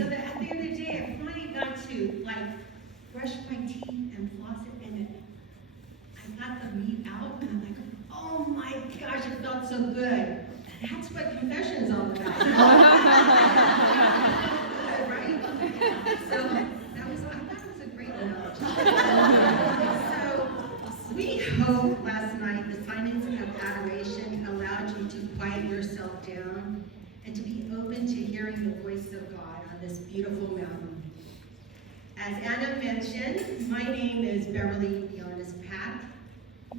so that at the end of the day, I finally got to like brush my teeth and floss it, and I got the meat out, and I'm like, oh my gosh, it felt so good. That's what confession is all about. Right? So I thought it was a great analogy. So we hope last night the silence of adoration allowed you to quiet yourself down and to be open to hearing the voice of God on this beautiful mountain. As Anna mentioned, my name is Beverly, beyond his path.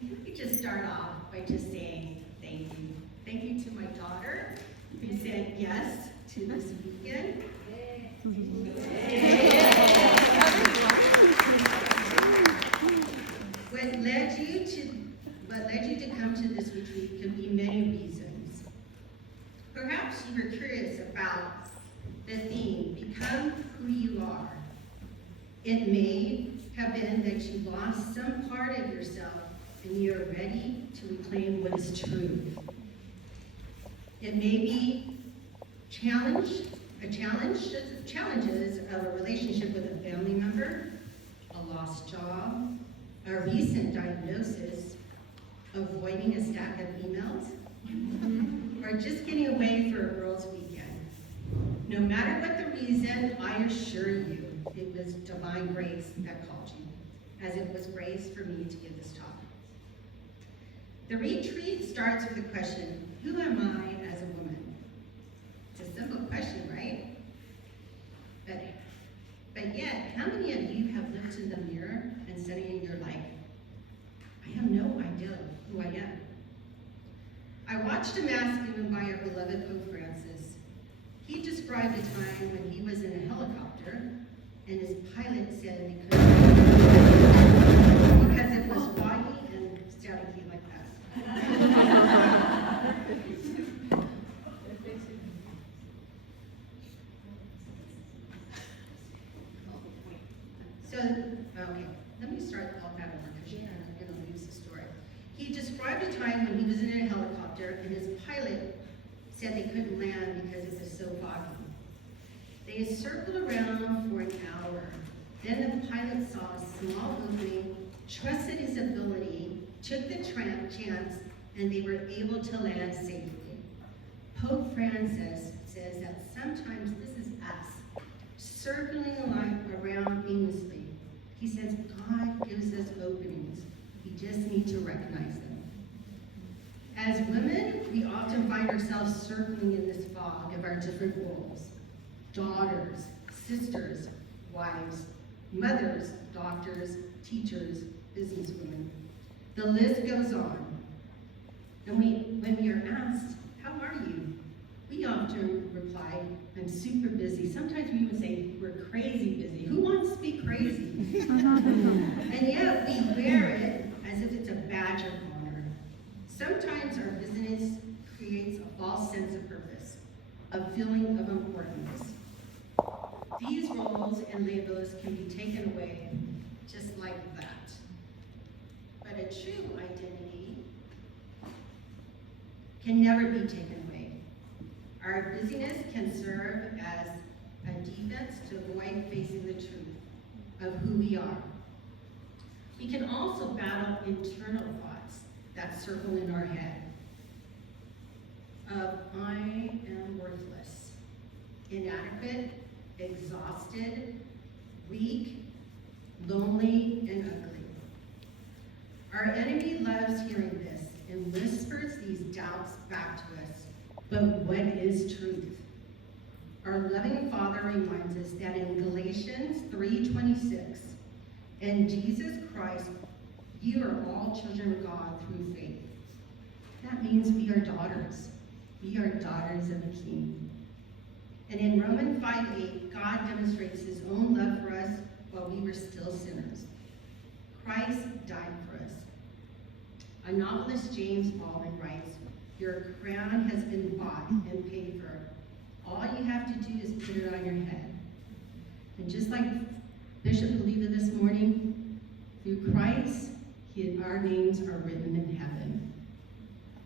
Let me just start off by just saying thank you. Thank you to my daughter who said yes to this weekend. What led you to come to this retreat can be many reasons. Perhaps you were curious about the theme, become who you are. It may have been that you lost some part of yourself and you are ready to reclaim what is true. It may be challenges of a relationship with a family member, a lost job, a recent diagnosis, avoiding a stack of emails, or just getting away for a girls' weekend. No matter what the reason, I assure you, it was divine grace that called you, as it was grace for me to give this talk. The retreat starts with the question, who am I as a woman? It's a simple question, right? But yet, how many of you have looked in the mirror and said in your life, I have no idea who I am? I watched a mass given by our beloved Pope Francis. He described a time when he was in a helicopter and his pilot said he couldn't because it was foggy and staticky like that. Okay, let me start all that over because you're going to lose the story. He described a time when he was in a helicopter and his pilot said they couldn't land because it was so foggy. They circled around for an hour. Then the pilot saw a small opening, trusted his ability, took the chance, and they were able to land safely. Pope Francis says that sometimes this is us, circling around aimlessly. He says God gives us openings. We just need to recognize them. As women, we often find ourselves circling in this fog of our different roles. Daughters, sisters, wives, mothers, doctors, teachers, businesswomen. The list goes on. And when we are asked, how are you? We often reply, I'm super busy. Sometimes we even say, we're crazy busy. Who wants to be crazy? And yet we wear it as if it's a badge of honor. Sometimes our busyness creates a false sense of purpose, a feeling of importance. These roles and labels can be taken away just like that. But a true identity can never be taken away. Our busyness can serve as a defense to avoid facing the truth of who we are. We can also battle internal thoughts that circle in our head of I am worthless, inadequate, exhausted, weak, lonely, and ugly. Our enemy loves hearing this and whispers these doubts back to us. But what is truth? Our loving Father reminds us that in Galatians 3:26, in Jesus Christ, you are all children of God through faith. That means we are daughters. We are daughters of the King. And in Romans 5:8, God demonstrates his own love for us while we were still sinners. Christ died for us. A novelist, James Baldwin, writes, your crown has been bought and paid for. All you have to do is put it on your head. And just like Bishop believed this morning, through Christ, our names are written in heaven.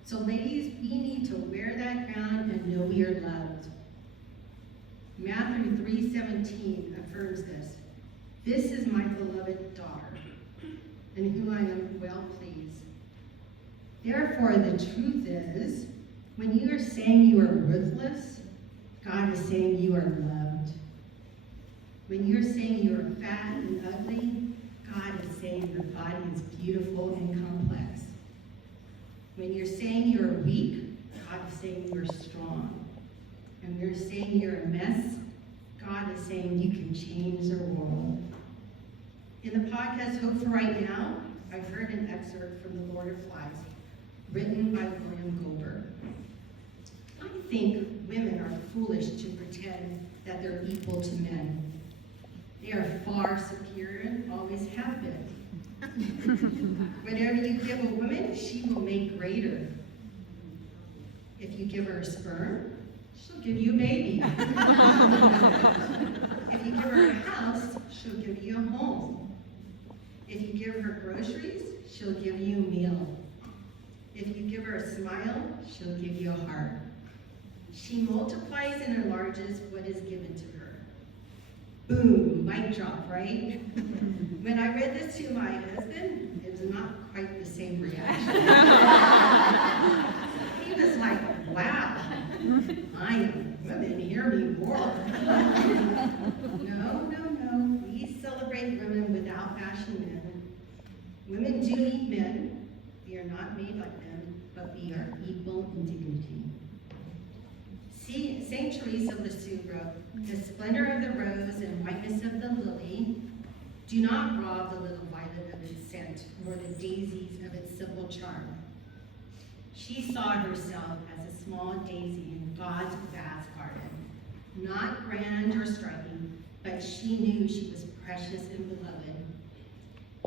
So ladies, we need to wear that crown and know we are loved. Matthew 3:17 affirms this. This is my beloved daughter, in whom I am well pleased. Therefore, the truth is, when you are saying you are worthless, God is saying you are loved. When you're saying you are fat and ugly, God is saying your body is beautiful and complex. When you're saying you're weak, God is saying you're strong. And when you're saying you're a mess, God is saying you can change the world. In the podcast Hope for Right Now, I heard an excerpt from The Lord of Flies, written by William Goldberg. I think women are foolish to pretend that they're equal to men. They are far superior and always have been. Whatever you give a woman, she will make greater. If you give her sperm, she'll give you a baby. If you give her a house, she'll give you a home. If you give her groceries, she'll give you a meal. If you give her a smile, she'll give you a heart. She multiplies and enlarges what is given to her. Boom, mic drop, right? When I read this to my husband, it was not quite the same reaction. He was like, wow, I am women, hear me roar. No. We celebrate women without bashing men. Women do need men. We are not made like them, but we are equal in dignity. St. Teresa of Lisieux wrote, the splendor of the rose and whiteness of the lily do not rob the little violet of its scent, nor the daisies of its simple charm. She saw herself as a small daisy in God's vast garden, not grand or striking, but she knew she was precious and beloved.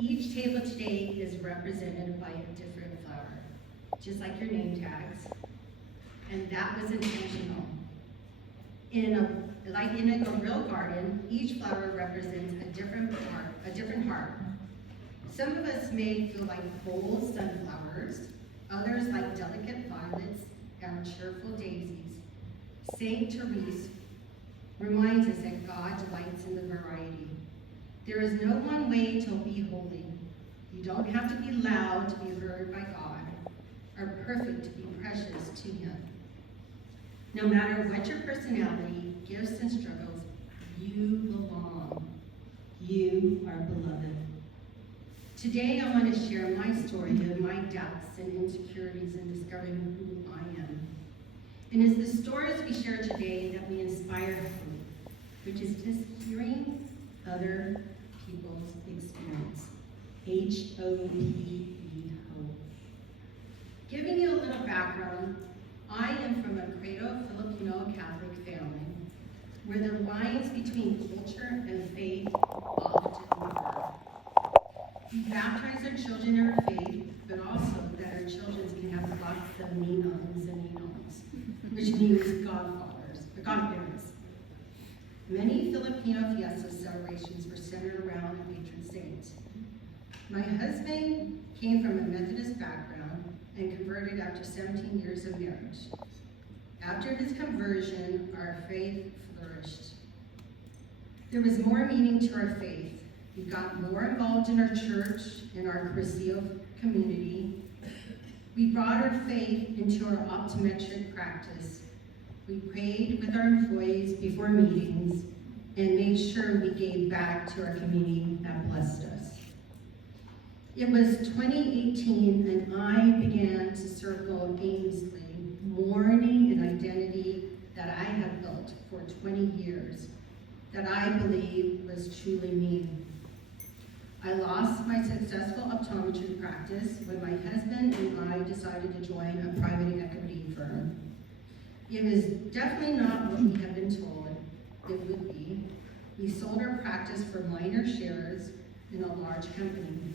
Each table today is represented by a different flower, just like your name tags, and that was intentional. Like in a real garden, each flower represents a different heart. Some of us may feel like bold sunflowers, others like delicate violets and cheerful daisies. St. Teresa reminds us that God delights in the variety. There is no one way to be holy. You don't have to be loud to be heard by God, or perfect to be precious to Him. No matter what your personality, gifts, and struggles, you belong. You are beloved. Today, I want to share my story of my doubts and insecurities in discovering who I am. And it's the stories we share today that we inspire hope, which is just hearing other people's experience. H-O-P-E, hope. Giving you a little background, I am from a Credo-Filipino Catholic family, where the lines between culture and faith often blur. We baptize our children in our faith, but also that our children can have lots of ninongs and ninongs, which means godparents. Many Filipino fiesta celebrations were centered around a patron saint. My husband came from a Methodist background and converted after 17 years of marriage. After his conversion, our faith flourished. There was more meaning to our faith. We got more involved in our church and our Christi community. We brought our faith into our optometric practice. We prayed with our employees before meetings and made sure we gave back to our community that blessed us. It was 2018 and I began to circle aimlessly, mourning an identity that I had built for 20 years that I believe was truly me. I lost my successful optometry practice when my husband and I decided to join a private equity firm. It was definitely not what we had been told it would be. We sold our practice for minor shares in a large company.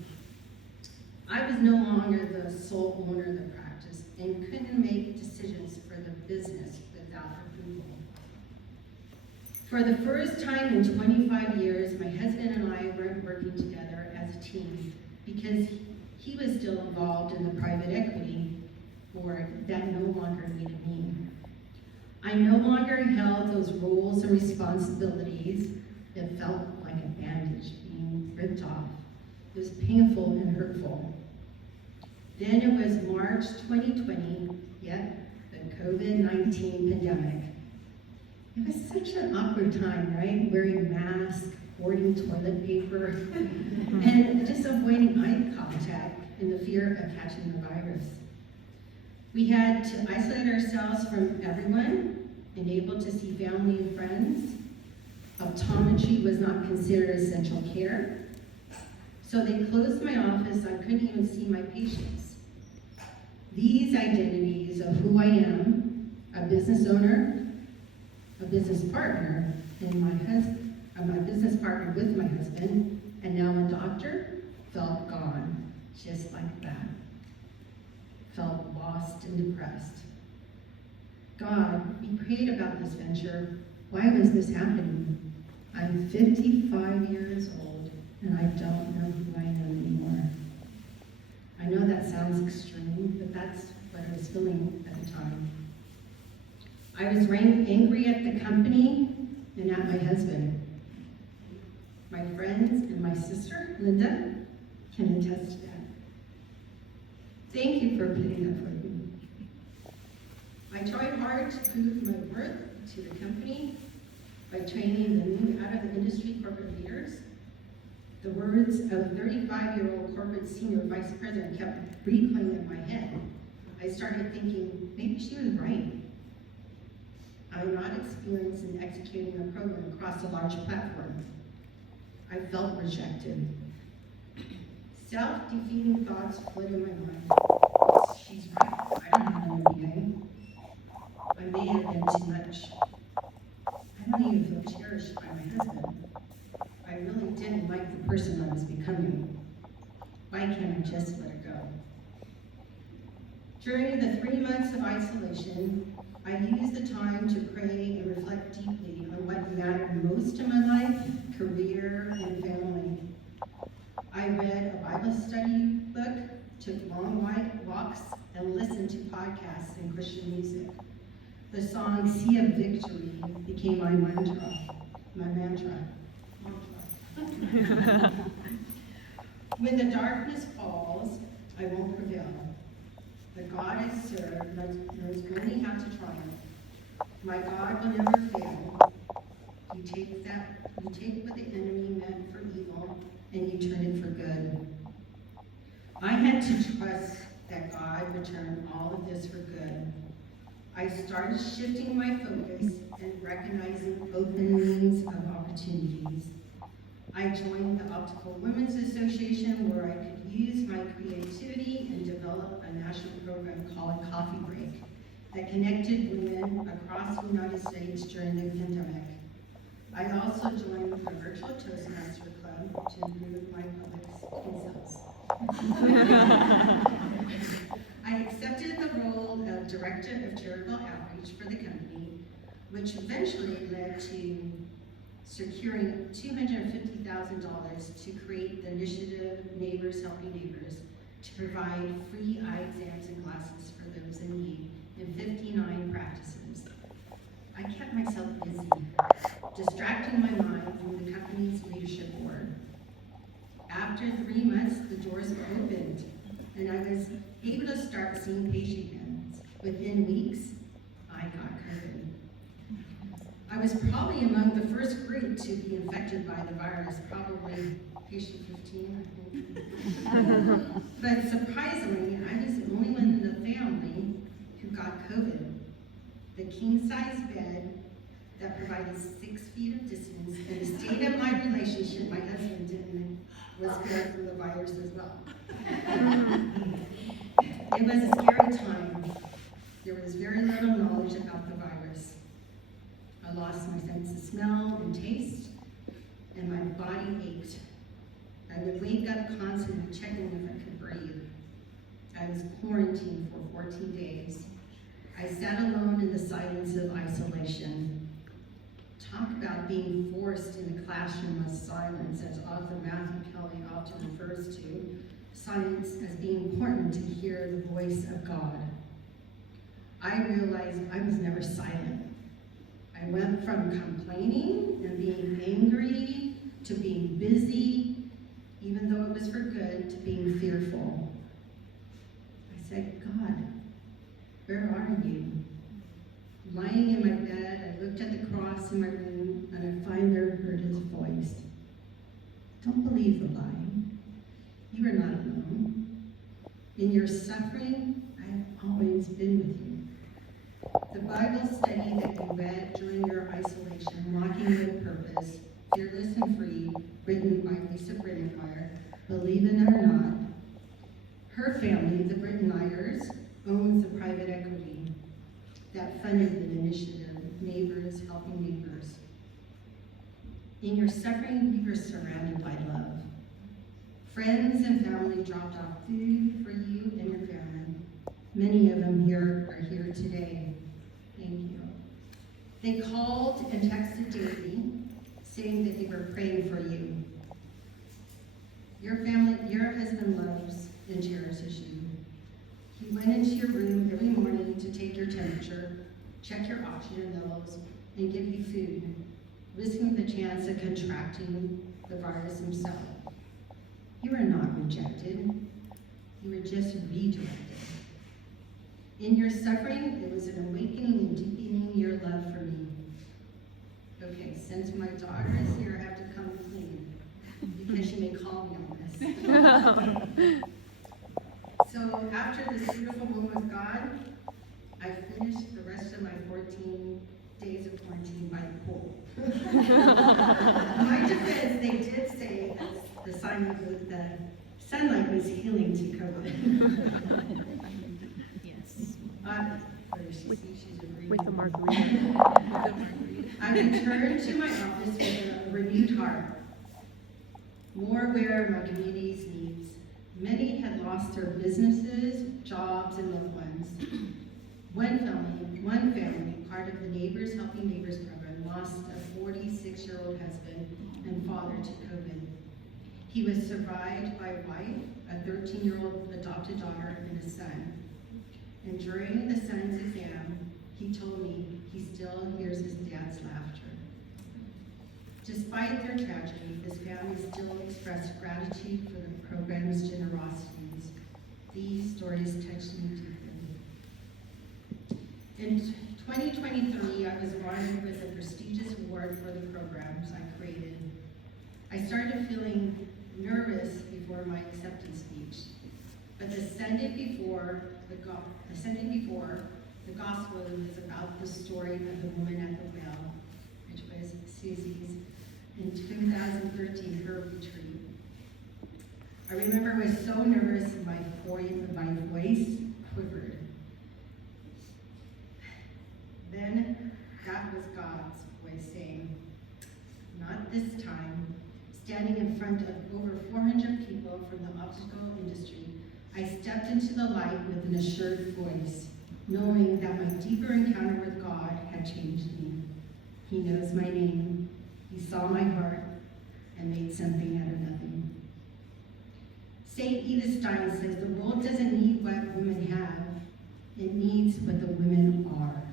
I was no longer the sole owner of the practice and couldn't make decisions for the business without approval. For the first time in 25 years, my husband and I weren't working together as a team because he was still involved in the private equity board that no longer needed me. I no longer held those roles and responsibilities. It felt like a bandage being ripped off. It was painful and hurtful. Then it was March 2020, yet the COVID-19 pandemic. It was such an awkward time, right? Wearing masks, hoarding toilet paper, and just avoiding eye contact in the fear of catching the virus. We had to isolate ourselves from everyone and able to see family and friends. Optometry was not considered essential care. So they closed my office. I couldn't even see my patients. These identities of who I am, a business owner, a business partner, and my business partner with my husband, and now a doctor, felt gone, just like that. Felt lost and depressed. God, we prayed about this venture. Why was this happening? I'm 55 years old, and I don't know who I am anymore. I know that sounds extreme, but that's what I was feeling at the time. I was angry at the company and at my husband. My friends and my sister, Linda, can attest to that. Thank you for putting up with me. I tried hard to prove my worth to the company by training the new out-of-the-industry corporate leaders. The words of a 35-year-old corporate senior vice president kept replaying in my head. I started thinking, maybe she was right. I'm not experienced in executing a program across a large platform. I felt rejected. Self-defeating thoughts flooded my mind. She's right. I don't know anything. I may have been too much. I don't even feel cherished by my husband. I really didn't like the person I was becoming. Why can't I just let it go? During the 3 months of isolation, I used the time to pray and reflect deeply on what mattered most in my life, career, and family. I read a Bible study book, took long walks, and listened to podcasts and Christian music. The song Sea of Victory became my mantra. When the darkness falls, I won't prevail. The God I serve knows only how to triumph. My God will never fail. You take what the enemy meant for evil, and you turn it for good. I had to trust that God would turn all of this for good. I started shifting my focus and recognizing openings of opportunities. I joined the Optical Women's Association, where I could use my creativity and develop a national program called Coffee Break that connected women across the United States during the pandemic. I also joined the virtual Toastmaster Club to improve my public skills. I accepted the role of Director of Charitable Outreach for the company, which eventually led to securing $250,000 to create the initiative Neighbors Helping Neighbors to provide free eye exams and glasses for those in need in 59 practices. I kept myself busy, distracting my mind from the company's leadership board. After 3 months, the doors were opened, and I was able to start seeing patients. Within weeks, I got COVID. I was probably among the first group to be infected by the virus, probably patient 15, I think. But surprisingly, I was the only one in the family who got COVID. The king-size bed that provided 6 feet of distance and the state of my relationship, my husband didn't, was good for the virus as well. It was a scary time. There was very little knowledge about the virus. I lost my sense of smell and taste, and my body ached. I would wake up constantly checking if I could breathe. I was quarantined for 14 days. I sat alone in the silence of isolation. Talk about being forced in a classroom of silence, as author Matthew Kelly often refers to, silence as being important to hear the voice of God. I realized I was never silent. I went from complaining and being angry to being busy, even though it was for good, to being fearful. I said, God, where are you? Lying in my bed, I looked at the cross in my room, and I finally heard his voice. Don't believe the lie. You are not alone. In your suffering, I have always been with you. The Bible study that you read during your isolation, Walking with Purpose, Fearless and Free, written by Lisa Brittenmeyer, believe it or not, her family, the Brittenmeyers, owns the private equity that funded the initiative, Neighbors Helping Neighbors. In your suffering, you were surrounded by love. Friends and family dropped off food for you and your family. Many of them here are here today. Thank you. They called and texted daily, saying that they were praying for you. Your family, your husband loves and cherishes you. He went into your room every morning to take your temperature, check your oxygen levels, and give you food, risking the chance of contracting the virus himself. You were not rejected. You were just redirected. In your suffering, it was an awakening and deepening your love for me. Okay, since my daughter is here, I have to come clean, because she may call me on this. So after this beautiful moment with God, I finished the rest of my 14 days of quarantine by the pool. In my defense, they did say that the sunlight was healing to COVID. Yes. She's agreeing. With the margarita. I returned to my office with a renewed heart, more aware of my community's needs. Many had lost their businesses, jobs, and loved ones. One family, part of the Neighbors Helping Neighbors program, lost a 46-year-old husband and father to COVID. He was survived by a wife, a 13-year-old adopted daughter, and a son. And during the son's exam, he told me he still hears his dad's laughter. Despite their tragedy, this family still expressed gratitude for the program's generosities. These stories touched me deeply. In 2023, I was honored with a prestigious award for the programs I created. I started feeling nervous before my acceptance speech, but the Sunday before, the gospel was about the story of the woman at the well, which was Susie's, in 2013, her retreat. I remember I was so nervous, my voice quivered. Then that was God's voice saying, not this time. Standing in front of over 400 people from the optical industry, I stepped into the light with an assured voice, knowing that my deeper encounter with God had changed me. He knows my name. He saw my heart and made something out of nothing. St. Edith Stein says the world doesn't need what women have. It needs what the women are.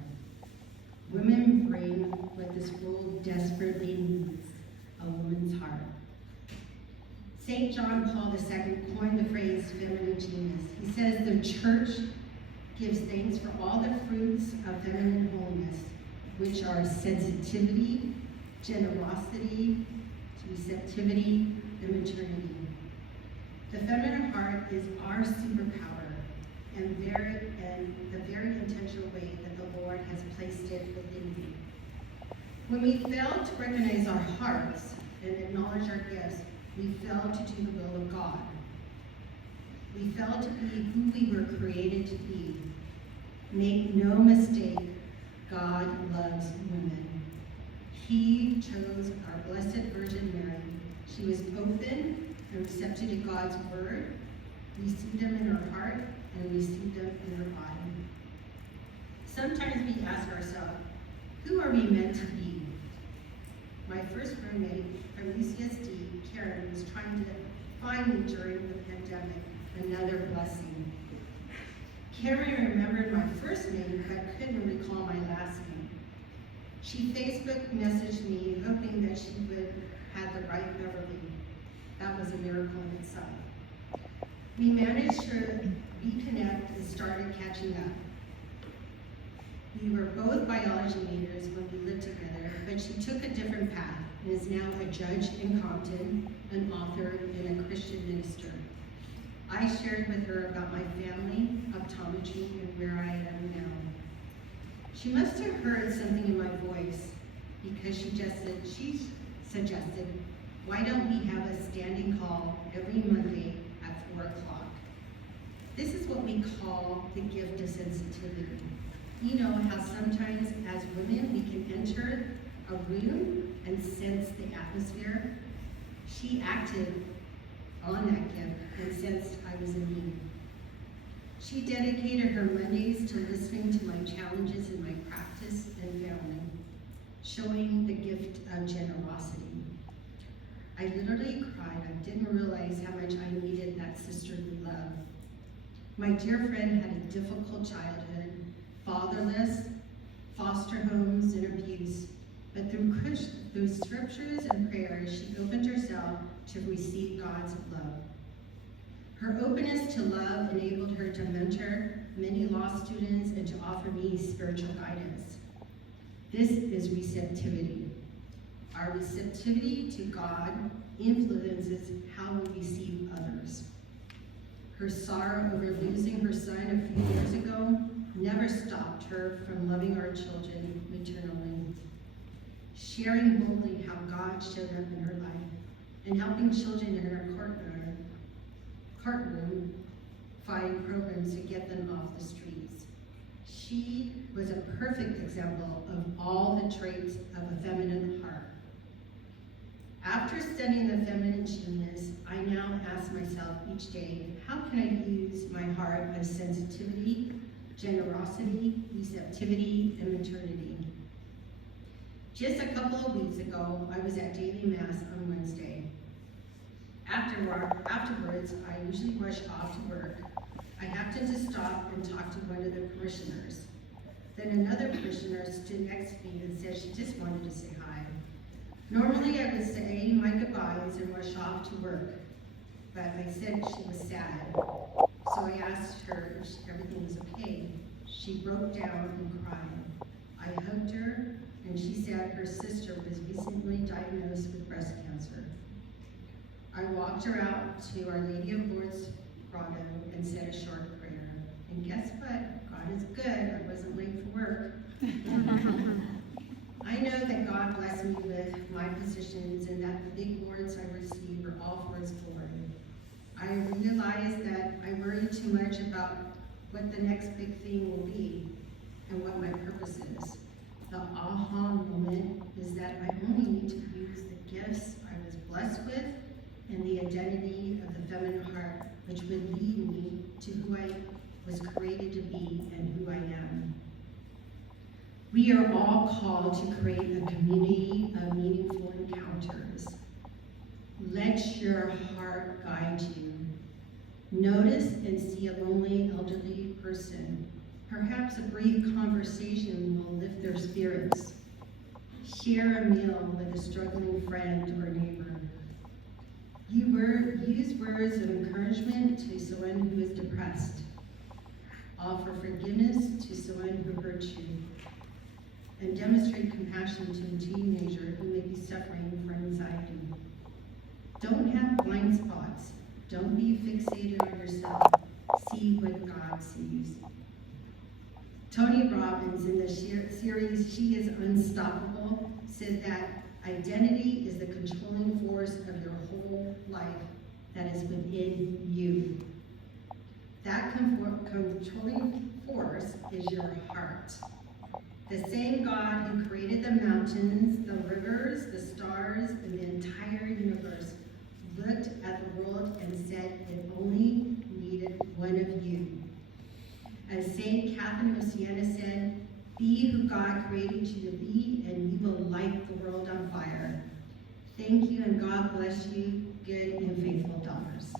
Women bring what this world desperately needs, a woman's heart. St. John Paul II coined the phrase feminine genius. He says the church gives thanks for all the fruits of feminine holiness, which are sensitivity, generosity, receptivity, and maturity. The feminine heart is our superpower and the very intentional way that the Lord has placed it within you. When we fail to recognize our hearts and acknowledge our gifts, we fail to do the will of God. We fail to be who we were created to be. Make no mistake, God loves women. He chose our Blessed Virgin Mary. She was open and receptive to God's word, received them in her heart, and received them in her body. Sometimes we ask ourselves, who are we meant to be? My first roommate from UCSD, Karen, was trying to find me during the pandemic, another blessing. Karen remembered my first name, but couldn't recall my last name. She Facebook messaged me hoping that she would have the right Beverly. That was a miracle in itself. We managed to reconnect and started catching up. We were both biology majors when we lived together, but she took a different path and is now a judge in Compton, an author, and a Christian minister. I shared with her about my family, optometry, and where I am now. She must have heard something in my voice because she suggested, why don't we have a standing call every Monday at 4 o'clock? This is what we call the gift of sensitivity. You know how sometimes as women we can enter a room and sense the atmosphere? She acted on that gift and sensed I was in need. She dedicated her Mondays to listening to my challenges in my practice and family, showing the gift of generosity. I literally cried. I didn't realize how much I needed that sisterly love. My dear friend had a difficult childhood, fatherless, foster homes, and abuse. But through scriptures and prayers, she opened herself to receive God's love. Her openness to love enabled her to mentor many law students and to offer me spiritual guidance. This is receptivity. Our receptivity to God influences how we receive others. Her sorrow over losing her son a few years ago never stopped her from loving our children maternally, sharing boldly how God showed up in her life, and helping children in her courtroom find programs to get them off the streets. She was a perfect example of all the traits of a feminine heart. After studying the feminine genius, I now ask myself each day, how can I use my heart of sensitivity, generosity, receptivity, and maternity? Just a couple of weeks ago, I was at daily mass on Wednesday. Afterwards, I usually rush off to work. I happened to stop and talk to one of the parishioners. Then another parishioner stood next to me and said she just wanted to say hi. Normally I would say my goodbyes and rush off to work, but I said she was sad. So I asked her if everything was okay. She broke down and cried. I hugged her, and she said her sister was recently diagnosed with breast cancer. I walked her out to Our Lady of Lourdes grotto and said a short prayer. And guess what? God is good. I wasn't late for work. I know that God blessed me with my positions and that the big awards I receive are all for His glory. I realize that I worry too much about what the next big thing will be and what my purpose is. The aha moment is that I only need to use the gifts I was blessed with and the identity of the feminine heart, which would lead me to who I was created to be and who I am. We are all called to create a community of meaningful encounters. Let your heart guide you. Notice and see a lonely elderly person. Perhaps a brief conversation will lift their spirits. Share a meal with a struggling friend or neighbor. Use words of encouragement to someone who is depressed. Offer forgiveness to someone who hurt you. And demonstrate compassion to a teenager who may be suffering from anxiety. Don't have blind spots. Don't be fixated on yourself. See what God sees. Tony Robbins, in the series She is Unstoppable, said that identity is the controlling force of your whole life that is within you. That controlling force is your heart. The same God who created the mountains, the rivers, the stars, and the entire universe looked at the world and said it only needed one of you. As St. Catherine of Siena said, be who God created you to be, and you will light the world on fire. Thank you, and God bless you, good and faithful daughters.